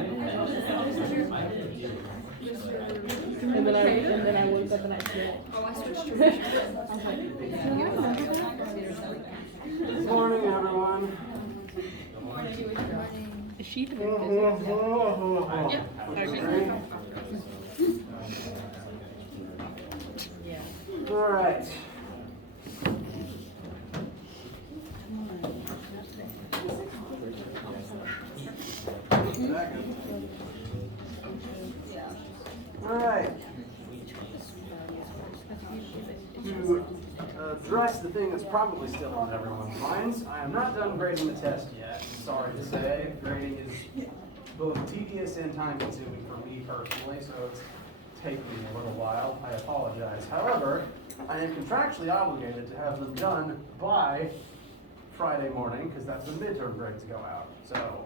And then I woke up and I said, Oh, I switched to Good morning, everyone. is she the All right. All right. To address the thing that's probably still on everyone's minds, I am not done grading the test yet. Sorry to say, grading is both tedious and time-consuming for me personally, so it's taking me a little while. I apologize. However, I am contractually obligated to have them done by Friday morning, because that's when midterm grades go out. So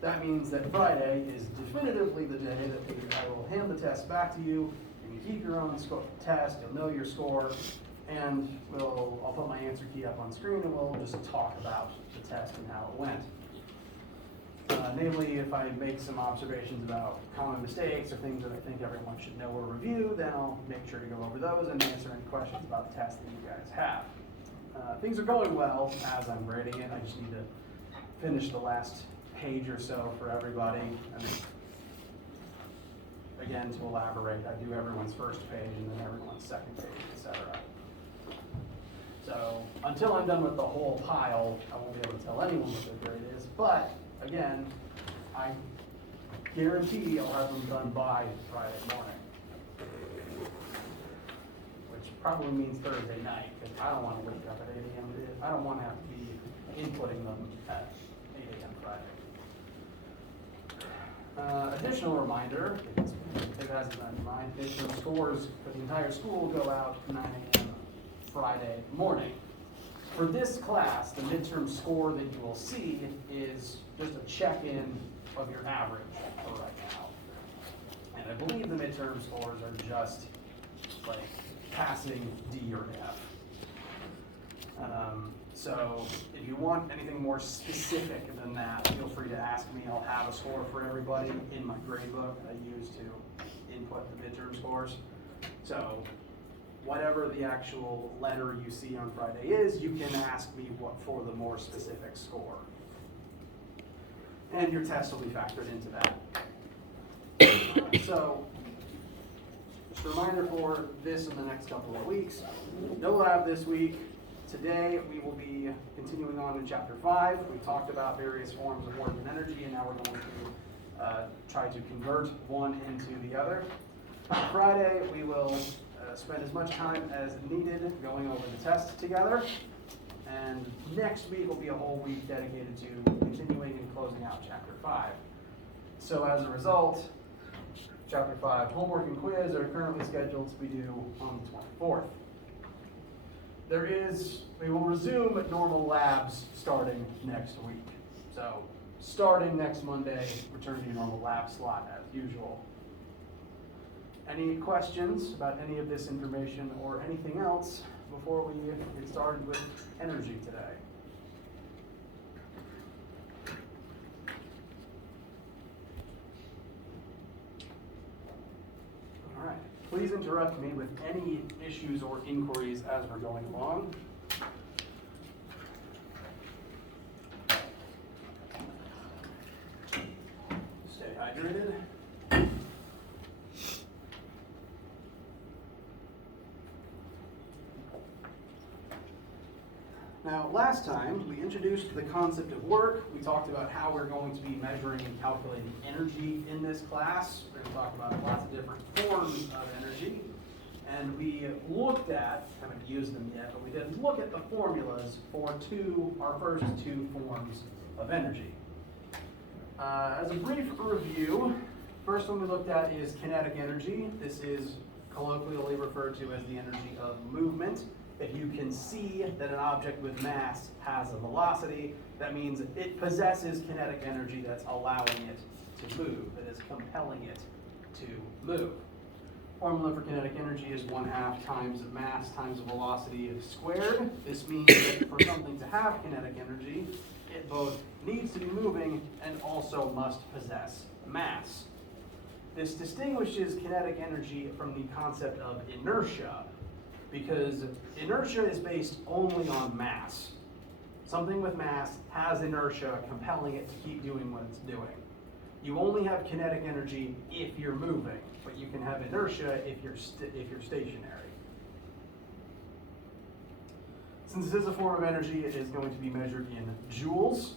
that means that Friday is definitively the day that I will hand the test back to you. You can keep your own test, you'll know your score, and I'll put my answer key up on screen and we'll just talk about the test and how it went. Namely, if I make some observations about common mistakes or things that I think everyone should know or review, then I'll make sure to go over those and answer any questions about the test that you guys have. Things are going well as I'm grading it. I just need to finish the last page or so for everybody. And again, to elaborate, I do everyone's first page and then everyone's second page, etc. So until I'm done with the whole pile, I won't be able to tell anyone what their grade is. But again, I guarantee I'll have them done by Friday morning, which probably means Thursday night, because I don't want to wake up at 8 a.m. I don't want to have to be inputting them at 8 a.m. Friday. Additional reminder, if it hasn't been in mind, midterm scores for the entire school go out 9 a.m. Friday morning. For this class, the midterm score that you will see is just a check-in of your average for right now. And I believe the midterm scores are just like passing D or F. So if you want anything more specific than that, feel free to ask me. I'll have a score for everybody in my grade book that I use to input the midterm scores. So whatever the actual letter you see on Friday is, you can ask me what for the more specific score. And your test will be factored into that. So, just a reminder for this in the next couple of weeks. No lab this week. Today we will be continuing on in Chapter 5. We talked about various forms of work and energy, and now we're going to try to convert one into the other. On Friday, we will spend as much time as needed going over the test together. And next week will be a whole week dedicated to continuing and closing out Chapter 5. So as a result, Chapter 5 homework and quiz are currently scheduled to be due on the 24th. We will resume at normal labs starting next week. So starting next Monday, return to your normal lab slot as usual. Any questions about any of this information or anything else before we get started with energy today? All right. Please interrupt me with any issues or inquiries as we're going along. Stay hydrated. Now, last time we introduced the concept of work. We talked about how we're going to be measuring and calculating energy in this class. We're going to talk about lots of different forms of energy. And we looked at, haven't used them yet, but we did look at the formulas for our first two forms of energy. As a brief review, first one we looked at is kinetic energy. This is colloquially referred to as the energy of movement. If you can see that an object with mass has a velocity, that means it possesses kinetic energy that's allowing it to move, that is compelling it to move. Formula for kinetic energy is 1/2 times mass times velocity squared. This means that for something to have kinetic energy, it both needs to be moving and also must possess mass. This distinguishes kinetic energy from the concept of inertia, because inertia is based only on mass. Something with mass has inertia compelling it to keep doing what it's doing. You only have kinetic energy if you're moving, but you can have inertia if you're stationary. Since this is a form of energy, it is going to be measured in joules.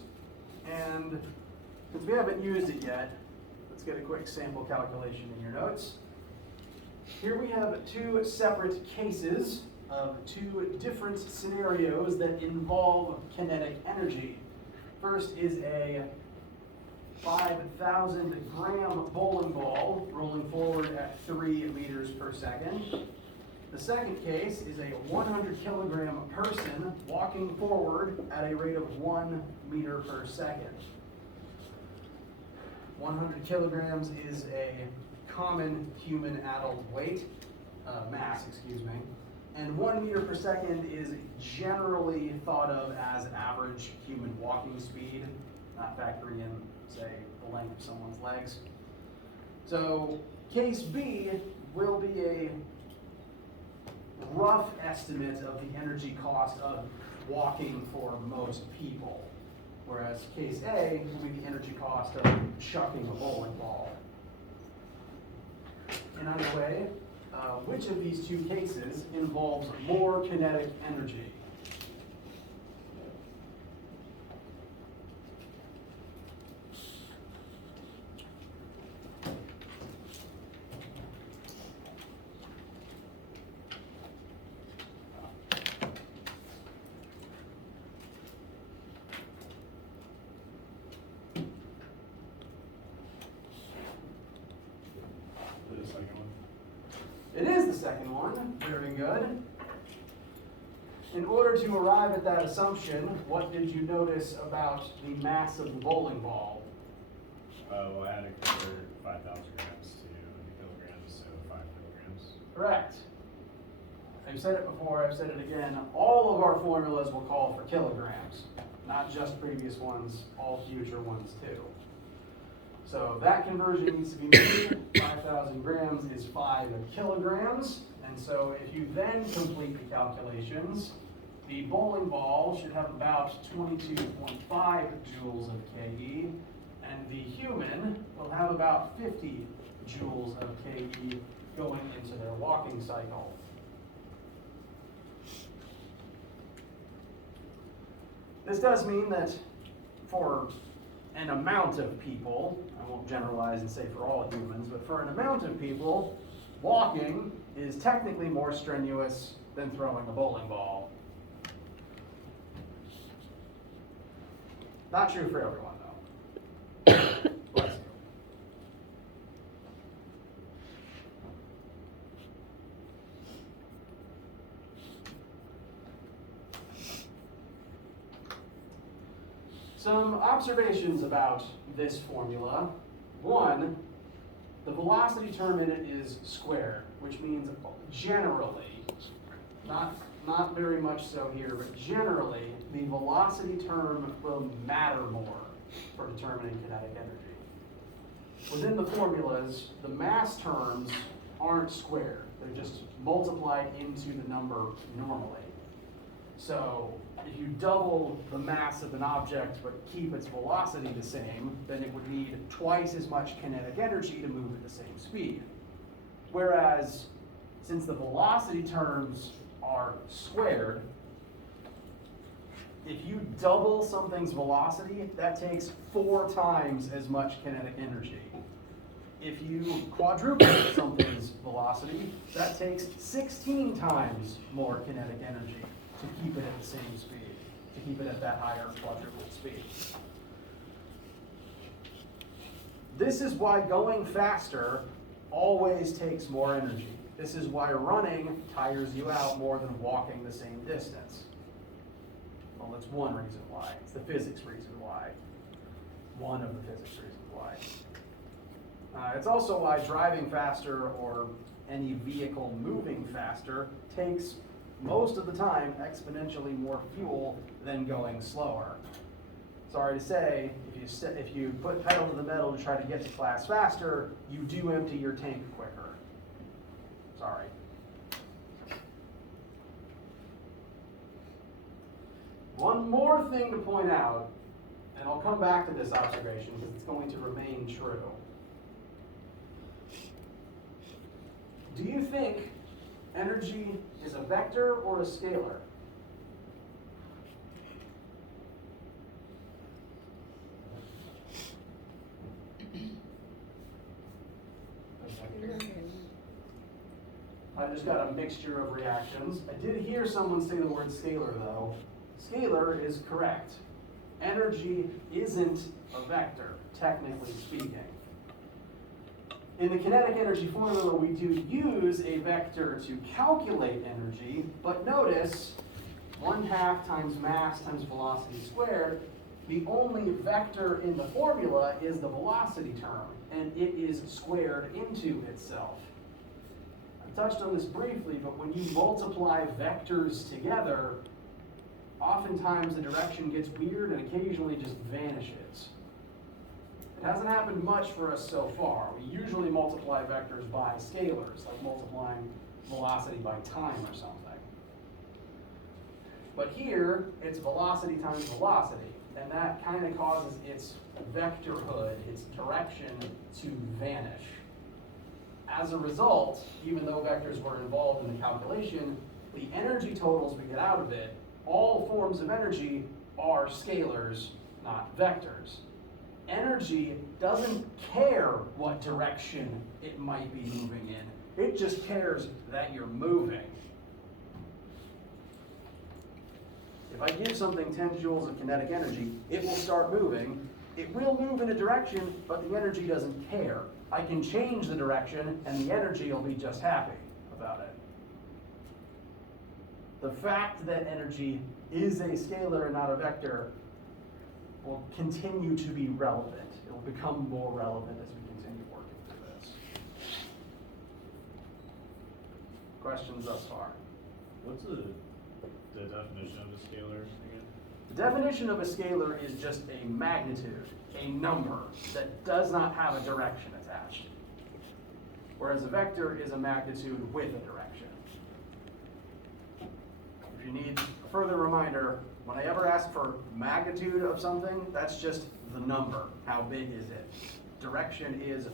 And since we haven't used it yet, let's get a quick sample calculation in your notes. Here we have two separate cases of two different scenarios that involve kinetic energy. First is a 5,000 gram bowling ball rolling forward at 3 meters per second. The second case is a 100 kilogram person walking forward at a rate of 1 meter per second. 100 kilograms is a common human adult weight, mass, and 1 meter per second is generally thought of as average human walking speed, not factoring in, say, the length of someone's legs. So case B will be a rough estimate of the energy cost of walking for most people, whereas case A will be the energy cost of chucking a bowling ball. In either way, which of these two cases involves more kinetic energy? It is the second one. Very good. In order to arrive at that assumption, what did you notice about the mass of the bowling ball? Well, I had to convert 5,000 grams to kilograms, so 5 kilograms. Correct. I've said it before, I've said it again. All of our formulas will call for kilograms, not just previous ones, all future ones too. So that conversion needs to be made. 5,000 grams is 5 kilograms. And so if you then complete the calculations, the bowling ball should have about 22.5 joules of KE, and the human will have about 50 joules of KE going into their walking cycle. This does mean that for an amount of people, I won't generalize and say for all humans, but for an amount of people, walking is technically more strenuous than throwing a bowling ball. Not true for everyone, though. Bless you. Some observations about this formula. One, the velocity term in it is squared, which means generally, not very much so here, but generally, the velocity term will matter more for determining kinetic energy. Within the formulas, the mass terms aren't squared. They're just multiplied into the number normally. So if you double the mass of an object but keep its velocity the same, then it would need twice as much kinetic energy to move at the same speed. Whereas, since the velocity terms are squared, if you double something's velocity, that takes 4 times as much kinetic energy. If you quadruple something's velocity, that takes 16 times more kinetic energy to keep it at the same speed, to keep it at that higher quadrupled speed. This is why going faster always takes more energy. This is why running tires you out more than walking the same distance. Well, that's one reason why. It's the physics reason why. One of the physics reasons why. It's also why driving faster or any vehicle moving faster takes most of the time exponentially more fuel than going slower. sorry to say, if you put pedal to the metal to try to get to class faster, you do empty your tank quicker. Sorry. One more thing to point out, and I'll come back to this observation because it's going to remain true. Do you think energy is a vector or a scalar? I just got a mixture of reactions. I did hear someone say the word scalar though. Scalar is correct. Energy isn't a vector, technically speaking. In the kinetic energy formula, we do use a vector to calculate energy, but notice 1/2 times mass times velocity squared, the only vector in the formula is the velocity term, and it is squared into itself. I touched on this briefly, but when you multiply vectors together, oftentimes the direction gets weird and occasionally just vanishes. It hasn't happened much for us so far. We usually multiply vectors by scalars, like multiplying velocity by time or something. But here, it's velocity times velocity, and that kind of causes its vectorhood, its direction, to vanish. As a result, even though vectors were involved in the calculation, the energy totals we get out of it, all forms of energy are scalars, not vectors. Energy doesn't care what direction it might be moving in. It just cares that you're moving. If I give something 10 joules of kinetic energy, it will start moving. It will move in a direction, but the energy doesn't care. I can change the direction, and the energy will be just happy about it. The fact that energy is a scalar and not a vector will continue to be relevant. It will become more relevant as we continue working through this. Questions thus far? What's the definition of a scalar again? The definition of a scalar is just a magnitude, a number that does not have a direction attached. Whereas a vector is a magnitude with a direction. If you need a further reminder, when I ever ask for magnitude of something, that's just the number. How big is it? Direction is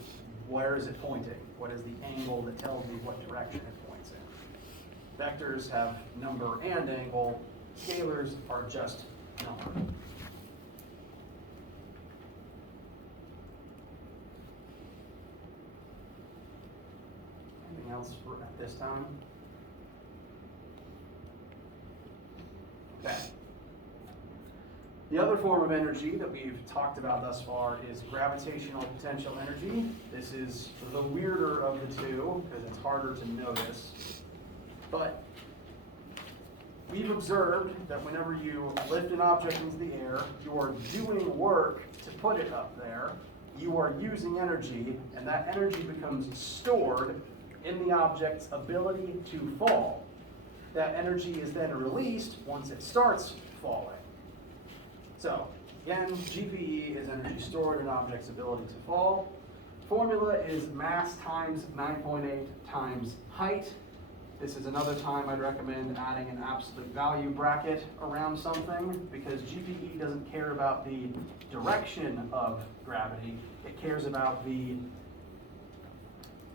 where is it pointing? What is the angle that tells me what direction it points in? Vectors have number and angle. Scalars are just number. Anything else at this time? Okay. The other form of energy that we've talked about thus far is gravitational potential energy. This is the weirder of the two because it's harder to notice. But we've observed that whenever you lift an object into the air, you are doing work to put it up there. You are using energy, and that energy becomes stored in the object's ability to fall. That energy is then released once it starts falling. So, again, GPE is energy stored in object's ability to fall. Formula is mass times 9.8 times height. This is another time I'd recommend adding an absolute value bracket around something because GPE doesn't care about the direction of gravity. It cares about the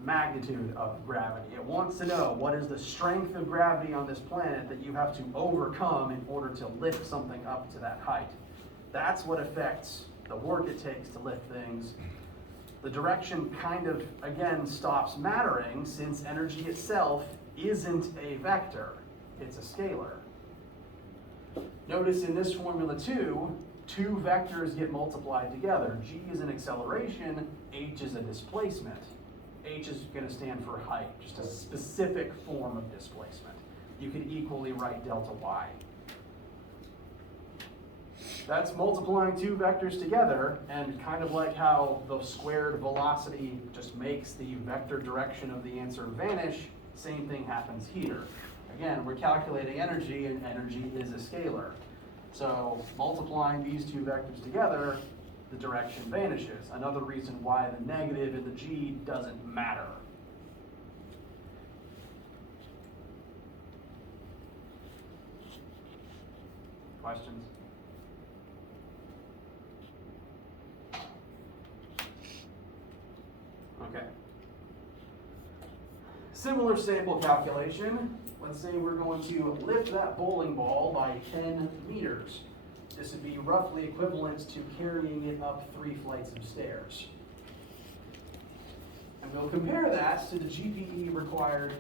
magnitude of gravity. It wants to know what is the strength of gravity on this planet that you have to overcome in order to lift something up to that height. That's what affects the work it takes to lift things. The direction kind of, again, stops mattering since energy itself isn't a vector, it's a scalar. Notice in this formula too, two vectors get multiplied together. G is an acceleration, H is a displacement. H is going to stand for height, just a specific form of displacement. You can equally write delta y. That's multiplying two vectors together, and kind of like how the squared velocity just makes the vector direction of the answer vanish, same thing happens here. Again, we're calculating energy, and energy is a scalar. So multiplying these two vectors together, the direction vanishes. Another reason why the negative in the G doesn't matter. Questions? Okay. Similar sample calculation. Let's say we're going to lift that bowling ball by 10 meters. This would be roughly equivalent to carrying it up 3 flights of stairs. And we'll compare that to the GPE required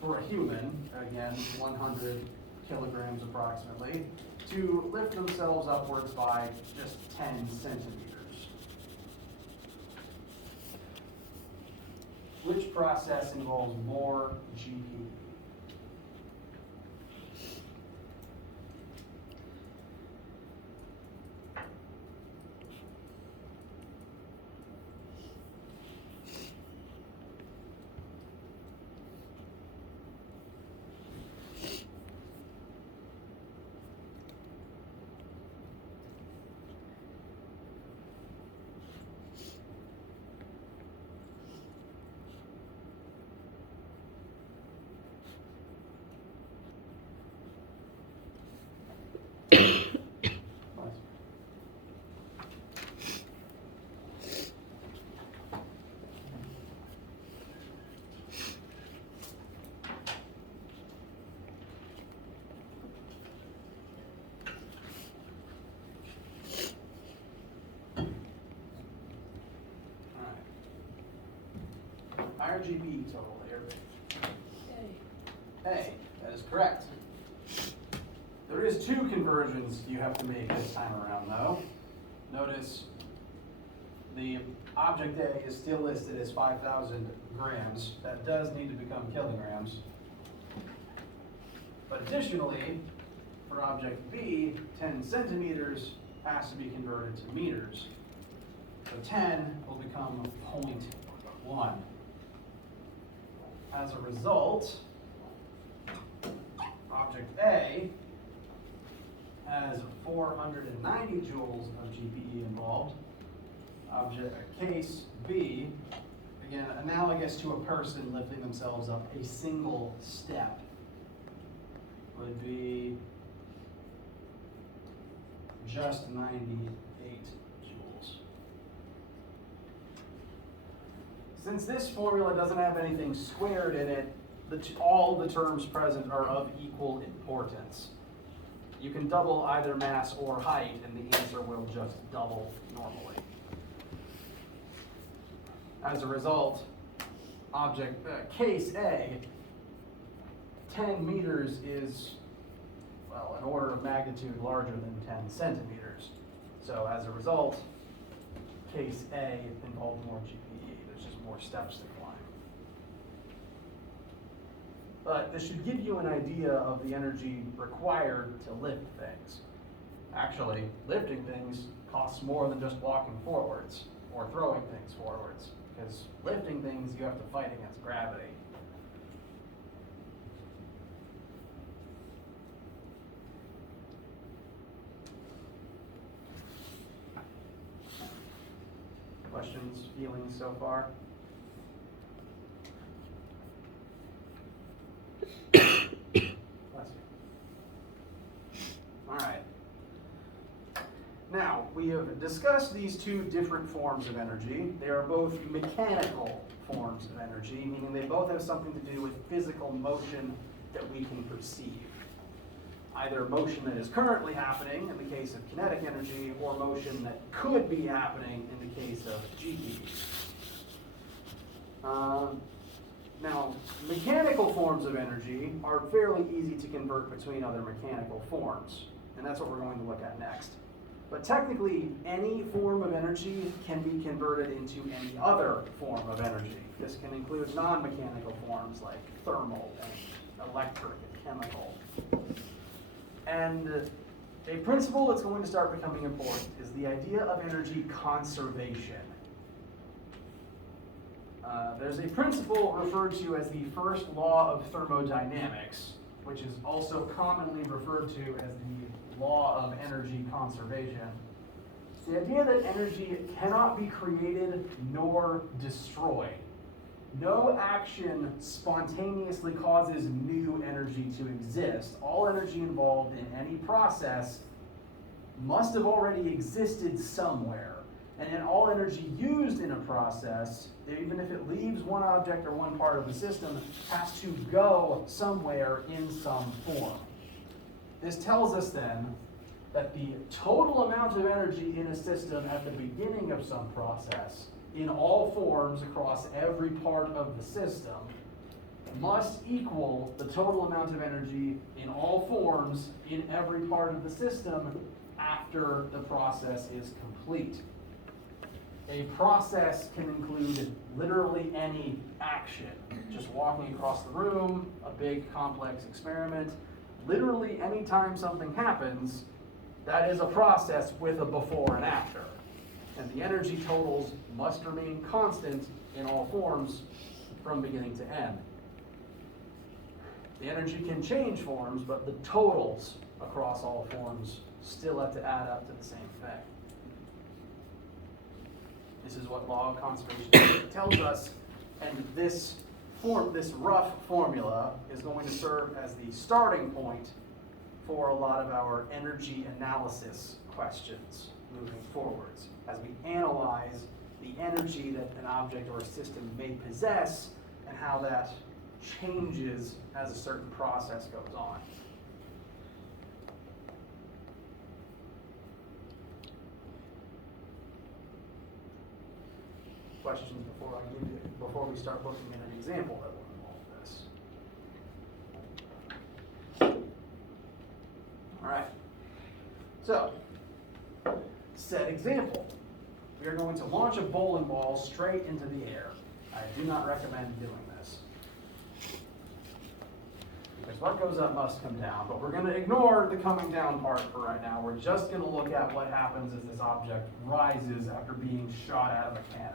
for a human, again, 100 kilograms approximately, to lift themselves upwards by just 10 centimeters. Which process involves more GPE? Higher GPE total here. A, that is correct. There is 2 conversions you have to make this time around though. Notice the object A is still listed as 5,000 grams. That does need to become kilograms. But additionally, for object B, 10 centimeters has to be converted to meters. So 10 will become 0.1. As a result, object A has 490 joules of GPE involved. Case B, again, analogous to a person lifting themselves up a single step, would be just 98 joules. Since this formula doesn't have anything squared in it, all the terms present are of equal importance. You can double either mass or height, and the answer will just double normally. As a result, case A, 10 meters is, well, an order of magnitude larger than 10 centimeters. So as a result, case A involved more GPE. There's just more steps to climb. But this should give you an idea of the energy required to lift things. Actually, lifting things costs more than just walking forwards or throwing things forwards, because lifting things you have to fight against gravity. Questions, feelings so far? All right. Now, we have discussed these 2 different forms of energy. They are both mechanical forms of energy, meaning they both have something to do with physical motion that we can perceive. Either motion that is currently happening in the case of kinetic energy, or motion that could be happening in the case of GPE. Now, mechanical forms of energy are fairly easy to convert between other mechanical forms, and that's what we're going to look at next. But technically, any form of energy can be converted into any other form of energy. This can include non-mechanical forms like thermal and electric and chemical. And a principle that's going to start becoming important is the idea of energy conservation. There's a principle referred to as the first law of thermodynamics, which is also commonly referred to as the law of energy conservation. It's the idea that energy cannot be created nor destroyed. No action spontaneously causes new energy to exist. All energy involved in any process must have already existed somewhere. And then all energy used in a process, even if it leaves one object or one part of the system, has to go somewhere in some form. This tells us then that the total amount of energy in a system at the beginning of some process, in all forms across every part of the system, must equal the total amount of energy in all forms in every part of the system after the process is complete. A process can include literally any action. Just walking across the room, a big complex experiment. Literally any time something happens, that is a process with a before and after. And the energy totals must remain constant in all forms from beginning to end. The energy can change forms, but the totals across all forms still have to add up to the same thing. This is what law of conservation tells us, and this rough formula is going to serve as the starting point for a lot of our energy analysis questions moving forwards, as we analyze the energy that an object or a system may possess and how that changes as a certain process goes on. Questions before we start looking at an example that will involve this. All right. So, said example. We are going to launch a bowling ball straight into the air. I do not recommend doing this, because what goes up must come down, but we're going to ignore the coming down part for right now. We're just going to look at what happens as this object rises after being shot out of a cannon.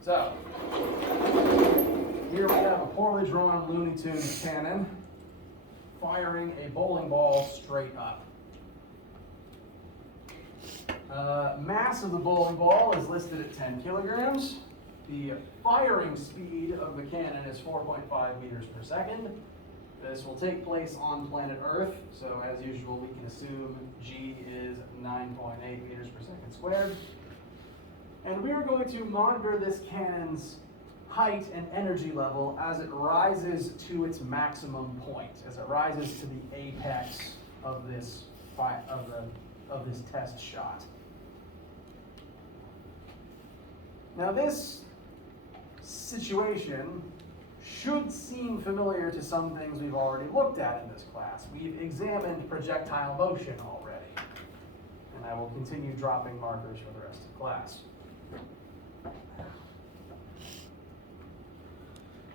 So, here we have a poorly drawn Looney Tunes cannon firing a bowling ball straight up. Mass of the bowling ball is listed at 10 kilograms. The firing speed of the cannon is 4.5 meters per second. This will take place on planet Earth, so as usual we can assume G is 9.8 meters per second squared. And we are going to monitor this cannon's height and energy level as it rises to its maximum point, as it rises to the apex of this test shot. Now this situation should seem familiar to some things we've already looked at in this class. We've examined projectile motion already, and I will continue dropping markers for the rest of the class.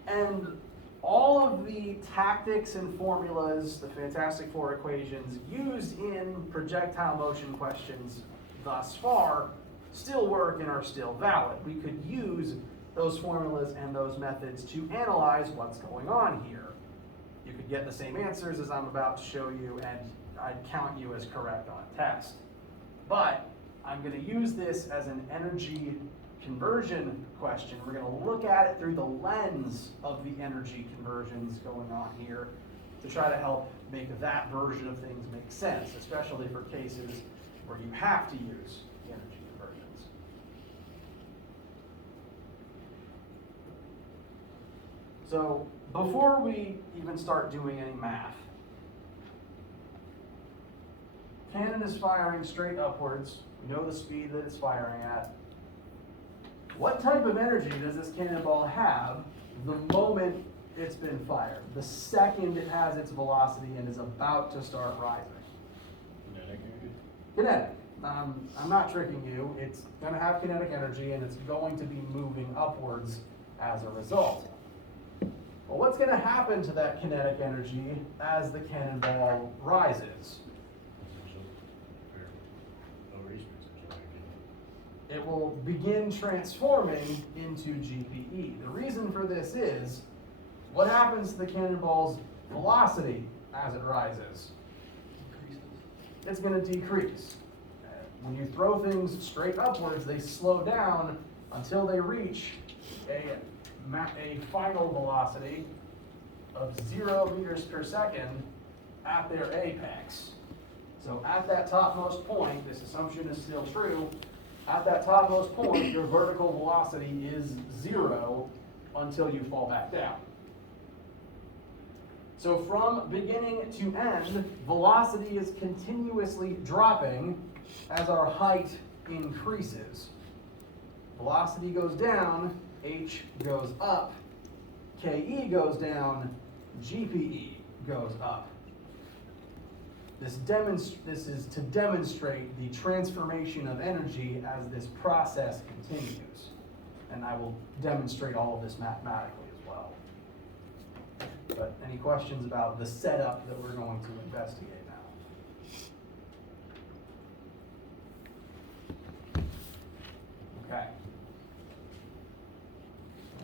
And all of the tactics and formulas, the Fantastic Four equations used in projectile motion questions thus far still work and are still valid. We could use those formulas and those methods to analyze what's going on here. You could get the same answers as I'm about to show you, and I'd count you as correct on a test. But I'm going to use this as an energy conversion question. We're going to look at it through the lens of the energy conversions going on here to try to help make that version of things make sense, especially for cases where you have to use the energy conversions. So before we even start doing any math, cannon is firing straight upwards. We know the speed that it's firing at. What type of energy does this cannonball have the moment it's been fired? The second it has its velocity and is about to start rising? Kinetic. I'm not tricking you. It's going to have kinetic energy and it's going to be moving upwards as a result. Well, what's going to happen to that kinetic energy as the cannonball rises? It will begin transforming into GPE. The reason for this is, what happens to the cannonball's velocity as it rises? It's going to decrease. When you throw things straight upwards, they slow down until they reach a final velocity of 0 meters per second at their apex. So at that topmost point, this assumption is still true, at that topmost point, your vertical velocity is 0 until you fall back down. So from beginning to end, velocity is continuously dropping as our height increases. Velocity goes down, h goes up, ke goes down, GPE goes up. This is to demonstrate the transformation of energy as this process continues. And I will demonstrate all of this mathematically as well. But any questions about the setup that we're going to investigate now? Okay.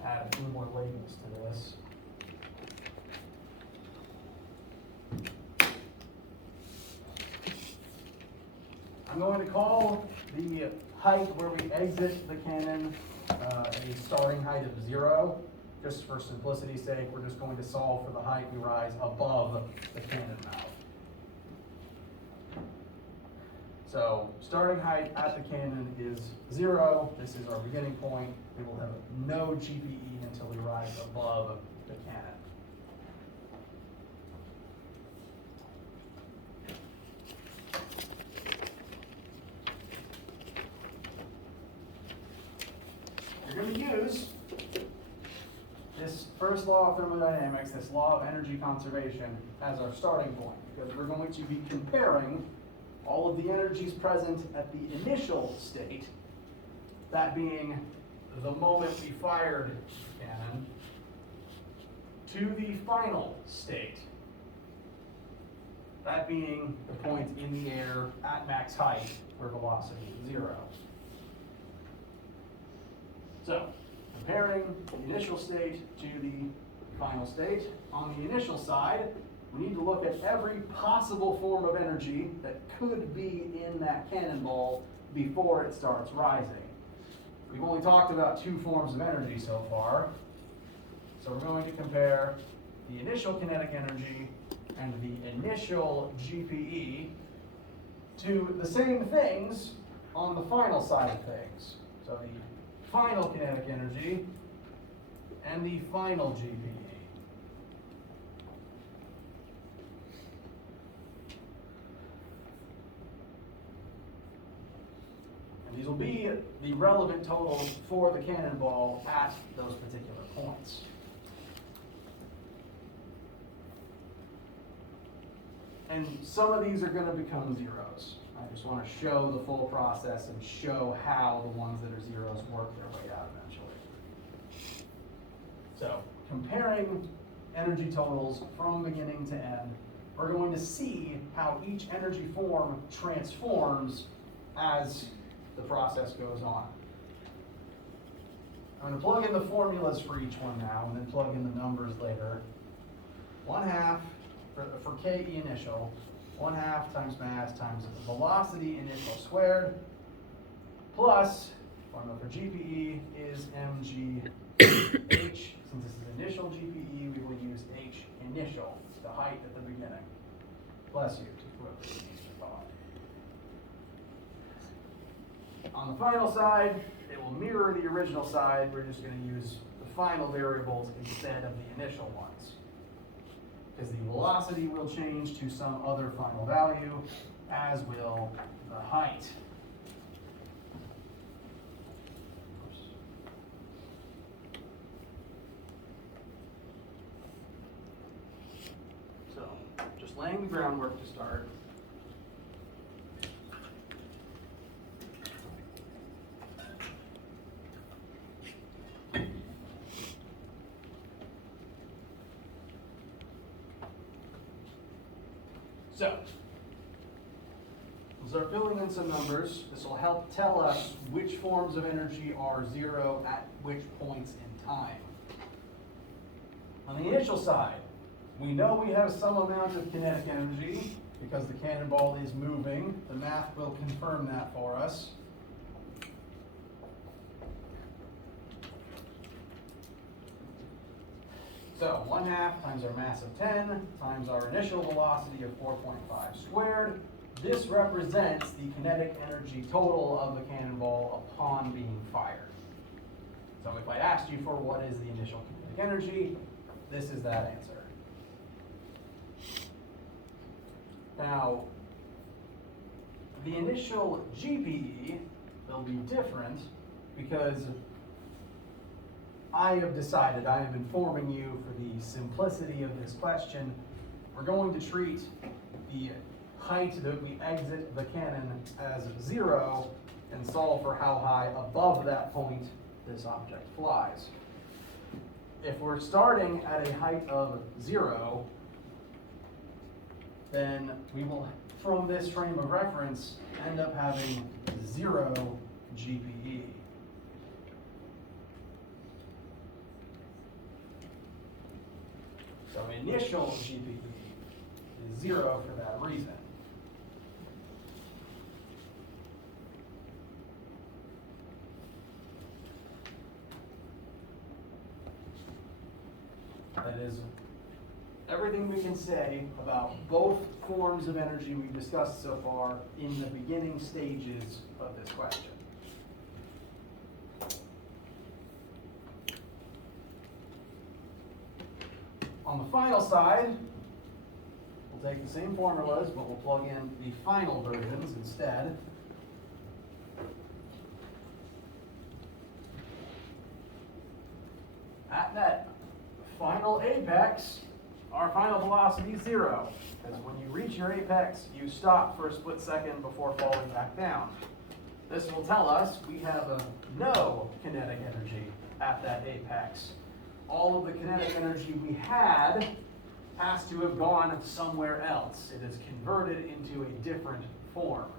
Add a few more labels to this. I'm going to call the height where we exit the cannon a starting height of 0. Just for simplicity's sake, we're just going to solve for the height we rise above the cannon mouth. So starting height at the cannon is 0. This is our beginning point. We will have no GPE until we rise above the cannon. You're going to use this first law of thermodynamics, this law of energy conservation, as our starting point, because we're going to be comparing all of the energies present at the initial state, that being the moment we fired the cannon, to the final state, that being the point in the air at max height where velocity is 0. So, comparing the initial state to the final state, on the initial side, we need to look at every possible form of energy that could be in that cannonball before it starts rising. We've only talked about 2 forms of energy so far. So we're going to compare the initial kinetic energy and the initial GPE to the same things on the final side of things. So the final kinetic energy and the final GPE. And these will be the relevant totals for the cannonball at those particular points. And some of these are going to become zeros. I just want to show the full process and show how the ones that are zeros work their way out eventually. So, comparing energy totals from beginning to end, we're going to see how each energy form transforms as the process goes on. I'm going to plug in the formulas for each one now and then plug in the numbers later. 1/2 for KE initial, 1/2 times mass times the velocity initial squared, plus, formula for GPE is mgh. Since this is initial GPE, we will use h initial, the height at the beginning. Bless you, whoever needs your thought. On the final side, it will mirror the original side. We're just going to use the final variables instead of the initial ones, because the velocity will change to some other final value, as will the height. So, just laying the groundwork to start. So, we'll start filling in some numbers. This will help tell us which forms of energy are 0 at which points in time. On the initial side, We know we have some amount of kinetic energy because the cannonball is moving. The math will confirm that for us. So 1/2 times our mass of 10 times our initial velocity of 4.5 squared. This represents the kinetic energy total of the cannonball upon being fired. So if I asked you for what is the initial kinetic energy, this is that answer. Now, the initial GPE will be different because I have decided, I am informing you for the simplicity of this question, we're going to treat the height that we exit the cannon as 0 and solve for how high above that point this object flies. If we're starting at a height of 0, then we will, from this frame of reference, end up having 0 GPE. So initial GPE is 0 for that reason. That is everything we can say about both forms of energy we've discussed so far in the beginning stages of this question. On the final side, we'll take the same formulas, but we'll plug in the final versions instead. At that final apex, our final velocity is 0, because when you reach your apex, you stop for a split second before falling back down. This will tell us we have no kinetic energy at that apex. All of the kinetic energy we had has to have gone somewhere else. It is converted into a different form.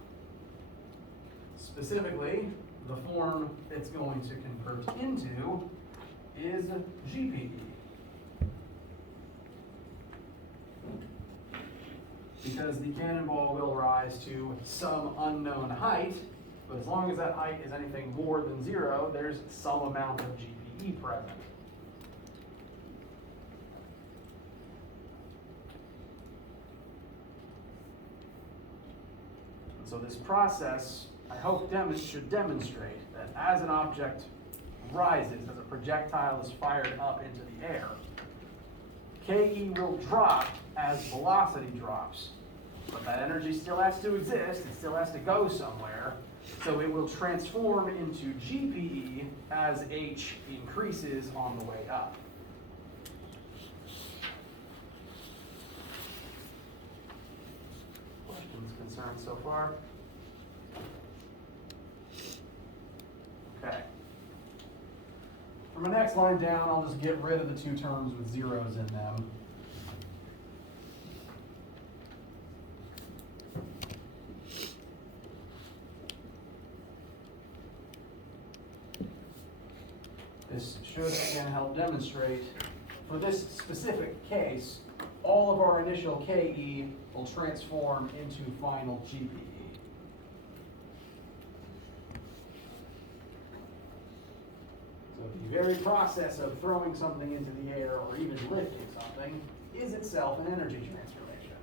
Specifically, the form it's going to convert into is GPE. Because the cannonball will rise to some unknown height, but as long as that height is anything more than 0, there's some amount of GPE present. So this process, I hope, should demonstrate that as an object rises, as a projectile is fired up into the air, KE will drop as velocity drops. But that energy still has to exist, it still has to go somewhere, so it will transform into GPE as H increases on the way up. Questions, concerns so far? Okay. For my next line down, I'll just get rid of the 2 terms with zeros in them. This should again help demonstrate, for this specific case, all of our initial KE will transform into final GPE. So the very process of throwing something into the air or even lifting something is itself an energy transformation.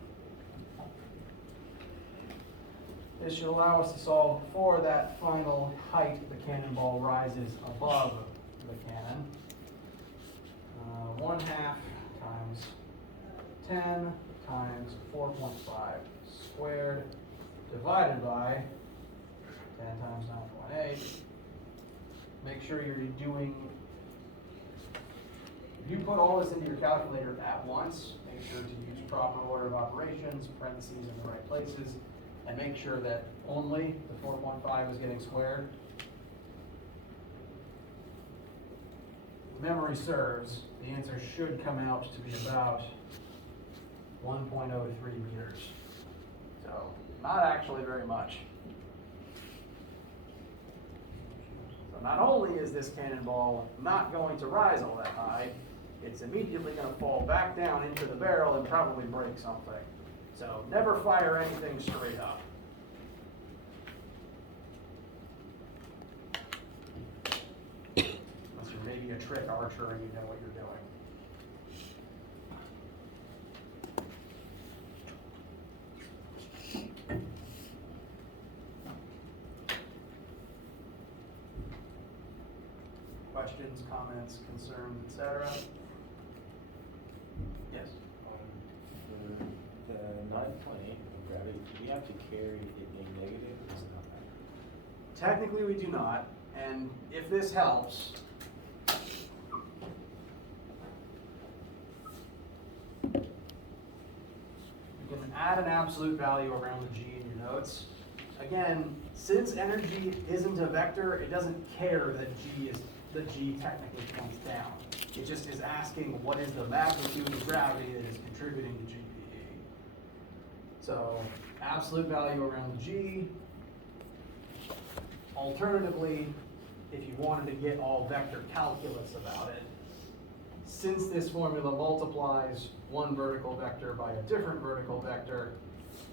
This should allow us to solve for that final height the cannonball rises above the cannon. 1/2 times 10 times 4.5 squared divided by 10 times 9.8. Make sure you're doing, if you put all this into your calculator at once, make sure to use proper order of operations, parentheses in the right places, and make sure that only the 4.5 is getting squared. Memory serves, the answer should come out to be about 1.03 meters. So, not actually very much. So not only is this cannonball not going to rise all that high, it's immediately going to fall back down into the barrel and probably break something. So never fire anything straight up. Unless you're maybe a trick archer and you know what you're doing. Questions, comments, concerns, etc.? Yes. For the 9.8 of gravity, do we have to carry it being negative? Or does it not matter? Technically, we do not, and if this helps, you can add an absolute value around the G in your notes. Again, since energy isn't a vector, it doesn't care that the G technically points down. It just is asking what is the magnitude of gravity that is contributing to GPE. So, absolute value around the G. Alternatively, if you wanted to get all vector calculus about it, since this formula multiplies one vertical vector by a different vertical vector,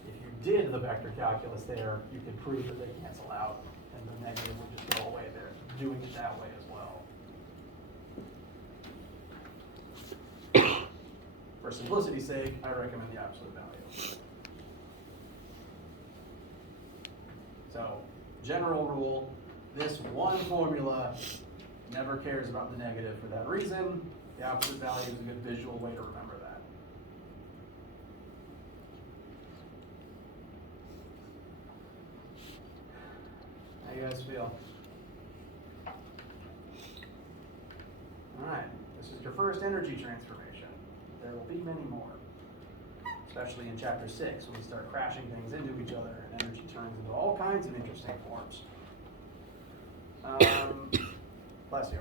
if you did the vector calculus there, you could prove that they cancel out and the negative would just go away there, doing it that way as well. For simplicity's sake, I recommend the absolute value. So, general rule, this one formula never cares about the negative for that reason. The absolute value is a good visual way to remember that. How you guys feel? Alright, this is your first energy transformation. There will be many more, especially in chapter 6 when we start crashing things into each other and energy turns into all kinds of interesting forms. Bless you.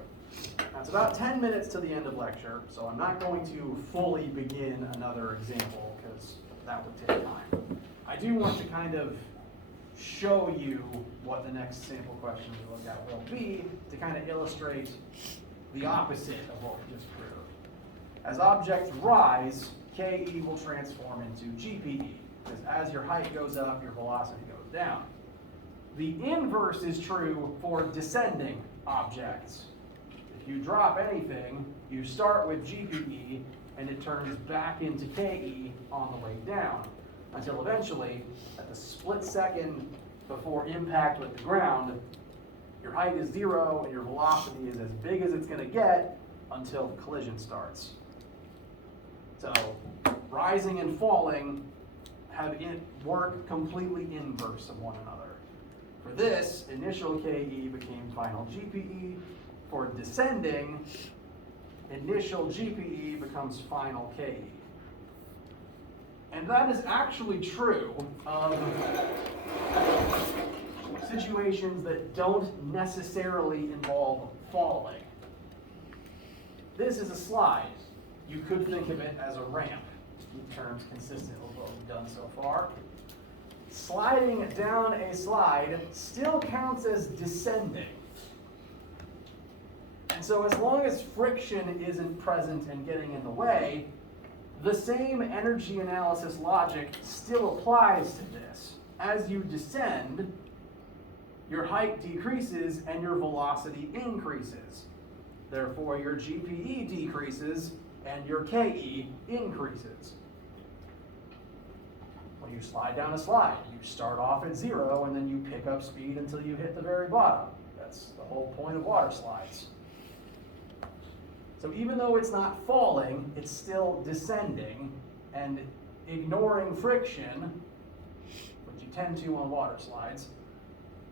Now it's about 10 minutes to the end of lecture, so I'm not going to fully begin another example because that would take time. I do want to kind of show you what the next sample question we look at will be to kind of illustrate the opposite of what we just proved. As objects rise, KE will transform into GPE, because as your height goes up, your velocity goes down. The inverse is true for descending objects. If you drop anything, you start with GPE, and it turns back into KE on the way down, until eventually, at the split second before impact with the ground, your height is 0 and your velocity is as big as it's going to get until the collision starts. So, rising and falling work completely inverse of one another. For this, initial KE became final GPE. For descending, initial GPE becomes final KE. And that is actually true of situations that don't necessarily involve falling. This is a slide. You could think of it as a ramp, in terms consistent with what we've done so far. Sliding down a slide still counts as descending. And so as long as friction isn't present and getting in the way, the same energy analysis logic still applies to this. As you descend, your height decreases and your velocity increases. Therefore, your GPE decreases and your KE increases. When you slide down a slide, you start off at 0 and then you pick up speed until you hit the very bottom. That's the whole point of water slides. So even though it's not falling, it's still descending, and ignoring friction, which you tend to on water slides,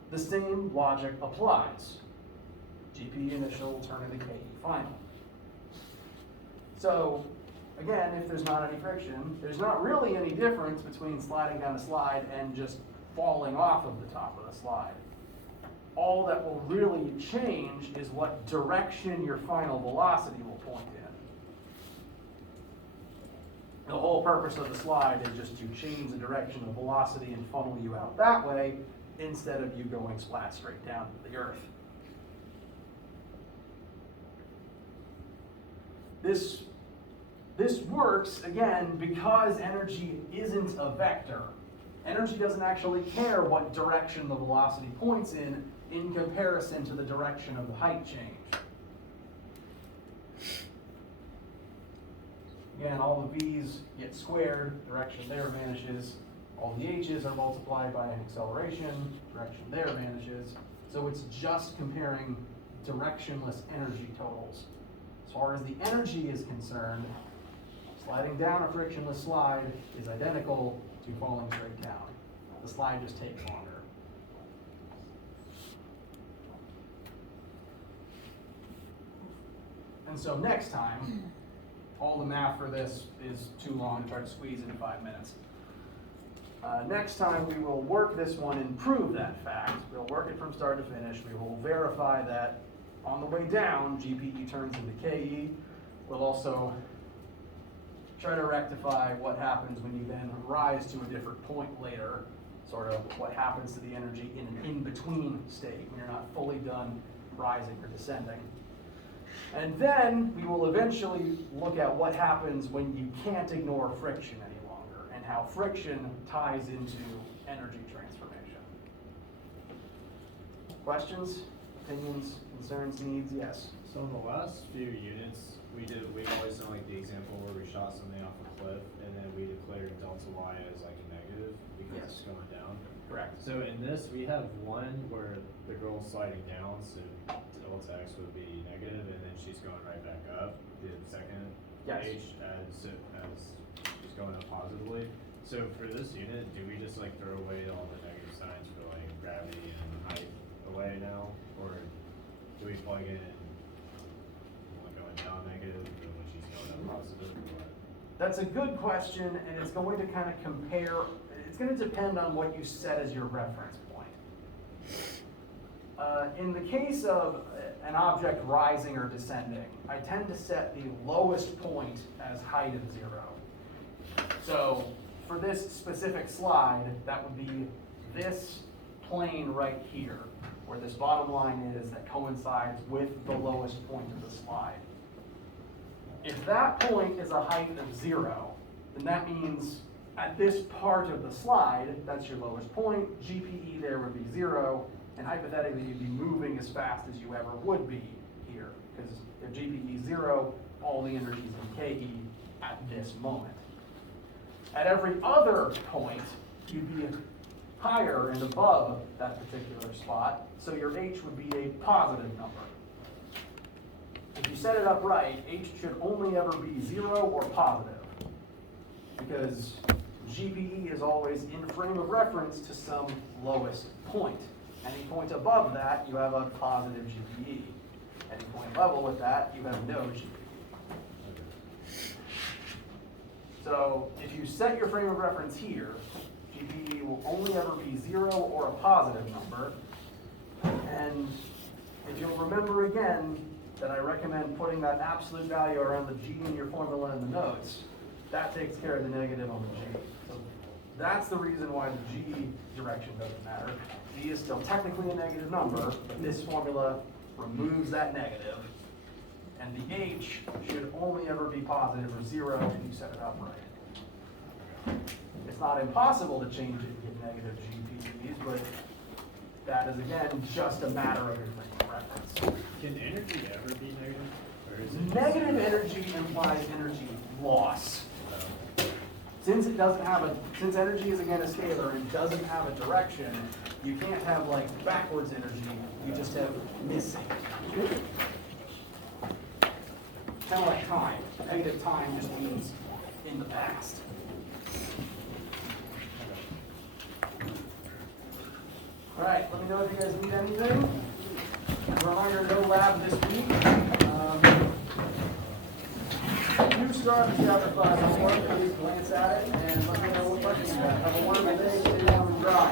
the same logic applies. GPE initial will turn into KE final. So, again, if there's not any friction, there's not really any difference between sliding down a slide and just falling off of the top of the slide. All that will really change is what direction your final velocity will point in. The whole purpose of the slide is just to change the direction of velocity and funnel you out that way, instead of you going splat straight down to the earth. This works, again, because energy isn't a vector. Energy doesn't actually care what direction the velocity points in comparison to the direction of the height change. Again, all the v's get squared, direction there vanishes. All the h's are multiplied by an acceleration, direction there vanishes. So it's just comparing directionless energy totals. As far as the energy is concerned, sliding down a frictionless slide is identical to falling straight down. The slide just takes longer. And so next time, all the math for this is too long to try to squeeze in 5 minutes. Next time we will work this one and prove that fact. We'll work it from start to finish. We will verify that on the way down, GPE turns into KE. We'll also try to rectify what happens when you then rise to a different point later, sort of what happens to the energy in an in-between state when you're not fully done rising or descending. And then we will eventually look at what happens when you can't ignore friction any longer and how friction ties into energy transformation. Questions, opinions, concerns, needs? Yes. So in the last few units, we always done like the example where we shot something off a cliff and then we declared delta y as like a negative because Yes. it's going down. Correct. So in this, we have one where the girl's sliding down, so delta x would be negative, and then she's going right back up. The second Yes. h as she's going up positively. So for this unit, do we just like throw away all the negative signs for like gravity and height away now, or do we plug in one going down negative and when she's going up positive? Or what? That's a good question, and it's going to kind of compare, it's going to depend on what you set as your reference point. In the case of an object rising or descending, I tend to set the lowest point as height of 0. So for this specific slide, that would be this plane right here, where this bottom line is that coincides with the lowest point of the slide. If that point is a height of 0, then that means at this part of the slide, that's your lowest point, GPE there would be 0, and hypothetically you'd be moving as fast as you ever would be here, because if GPE is 0, all the energy is in KE at this moment. At every other point, you'd be higher and above that particular spot, so your H would be a positive number. If you set it up right, H should only ever be 0 or positive, because GPE is always in frame of reference to some lowest point. Any point above that, you have a positive GPE. Any point level with that, you have no GPE. So if you set your frame of reference here, GPE will only ever be 0 or a positive number. And if you'll remember again that I recommend putting that absolute value around the G in your formula in the notes, that takes care of the negative on the G. So that's the reason why the G direction doesn't matter. G is still technically a negative number, but this formula removes that negative. And the H should only ever be positive or 0 if you set it up right. It's not impossible to change it and get negative GPEs, but that is, again, just a matter of your frame of reference. Can energy ever be negative? Or is it Negative energy implies energy loss. Since energy is again a scalar and doesn't have a direction, you can't have like backwards energy, you just have missing. Kind of like time. Negative time just means in the past. All right, let me know if you guys need anything. As a reminder, no lab this week. Do start the chapter 5 homework, please glance at it and let me know what questions you have. Have a wonderful day, stay warm and dry.